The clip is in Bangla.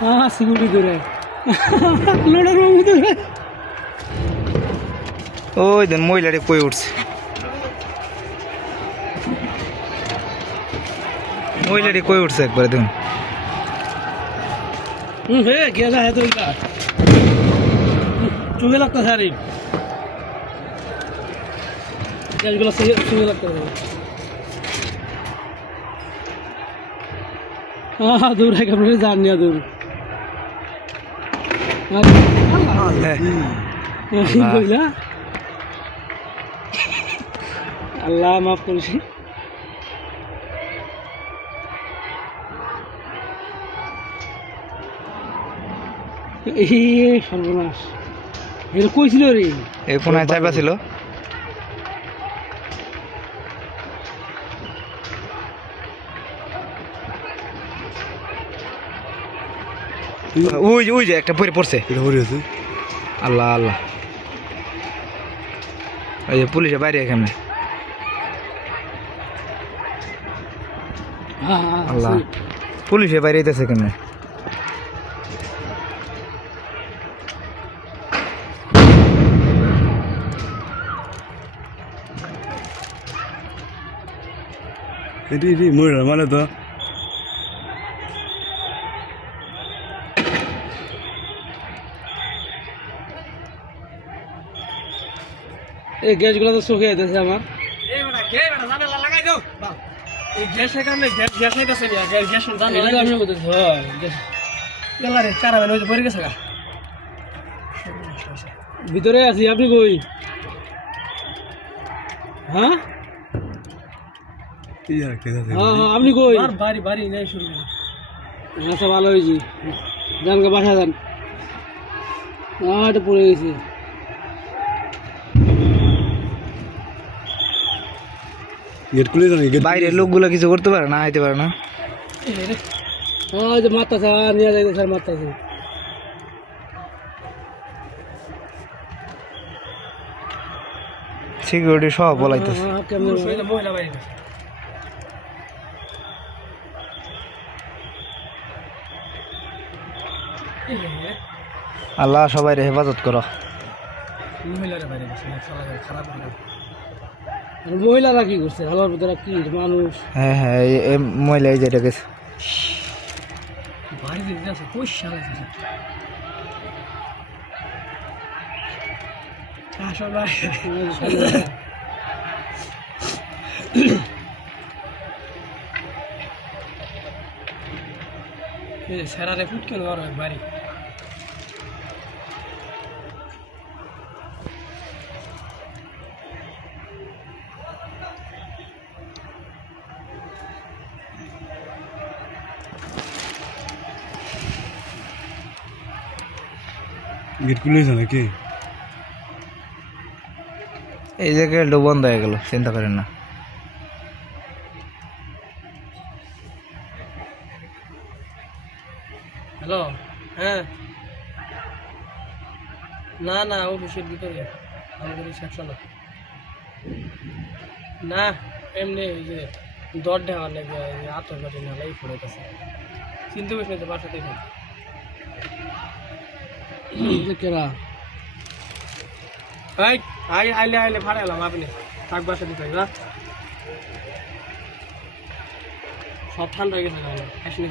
হ্যাঁ সিকিউরিটি ধরে লোডের রুম ধরে ওই দেন মহিলাটি কই উঠছে মহিলাটি কই উঠছে একবার দেখুন হুম হে গেলা হে তো ইলা চুগে লাগতো সারি গ্যাসগুলো চুগে লাগতো হ্যাঁ দূর है कमरे जान दिया दूर হ্যাঁ কইলা আল্লাহ মাফ করছি সর্বনাশ এটা কইছিল রে এই কোনায় চাইবা ছিল? ওই যে ওই যে একটা পরে পড়ছে। আল্লাহ আল্লাহ। ওই যে পুলিশে বাইরে এখানে আল্লাহ। পুলিশে বাইরে যেতেছে কেমনে? এটি এটি মহিলা মানে তো। এই গ্যাসগুলো তো চোখে যেতেছে আমার। আমি হয় গ্যাস। ভিতরে আছি আপনি কই? হ্যাঁ? আর আছে? হ্যাঁ হ্যাঁ আপনি কই? বাড়ি বাড়ি নেই শুরু আচ্ছা ভালো হয়েছি। গা বাসা যান এটা পড়ে গেছি। গেট খুলে জানি গেট বাইরের লোকগুলো কিছু করতে পারে না আইতে পারে না। ওই যে হ্যাঁ নিয়ে যাইতে স্যার মারতাছে সিকিউরিটি সব বলাইতেছে। হ্যাঁ, আল্লাহ সবাই রে হেফাজত করো। খারাপ মহিলারা কি করছে? হালার ভিতরে কি মানুষ? হ্যাঁ হ্যাঁ এই- মহিলা এই যেটা গেছে। বাড়ি দিতে আছে কই এই সেরারে ফুট কেন বাড়ি। গেট খুলে জানে কে এই জায়গায় বন্ধ হয়ে গেল চিন্তা করেন না। হ্যালো? হ্যাঁ। না না অফিসের ভিতরে। আমাদের সেকশনে না এমনি ওই যে দর ঢেওয়ার লেগে আতঙ্কবাদী নালাই পড়ে গেছে। চিনতে পারছি না তো বাসাতেই না এই, আই আইলে আইলে ভাড়া এলাম, আপনি থাক বাসা দিতে না সব ঠান্ডা হয়ে গেছে আসলে